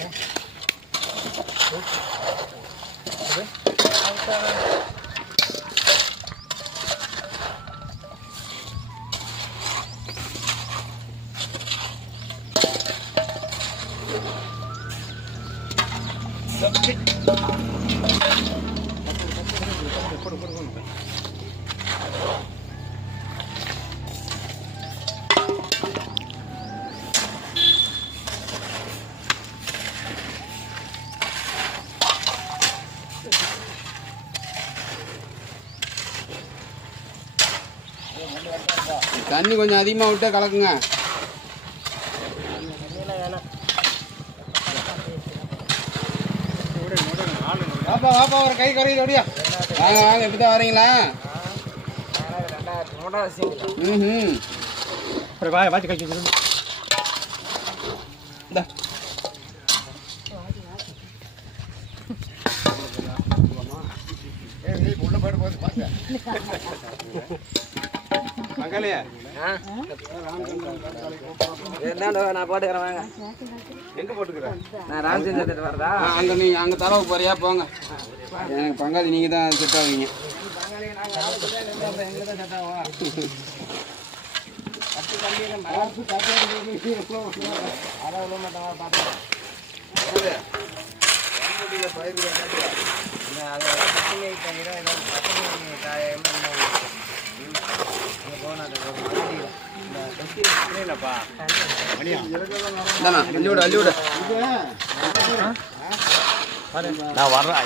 Okay. தண்ணி கொஞ்சம் அதிகமாக விட்டு கலக்குங்க. வாப்பா வாப்பா ஒரு கை குறையுது அப்படியா வாங்க வாங்க எப்படி தான் வரீங்களா ம் அப்புறம் வா வாட்சி கழிச்சு இந்தா. மகளே நான் போட்டுக்கிறேன் வாங்க. எங்க போட்டுக்கிற? நான் ராமச்சந்திர எடுத்துட்டு வரதா அங்க நீ அங்க தரவு போறியா போங்க. எனக்கு பங்காளி நீங்க தான் செட் ஆவீங்க இந்தாண்ணா, நான் வர்றேன்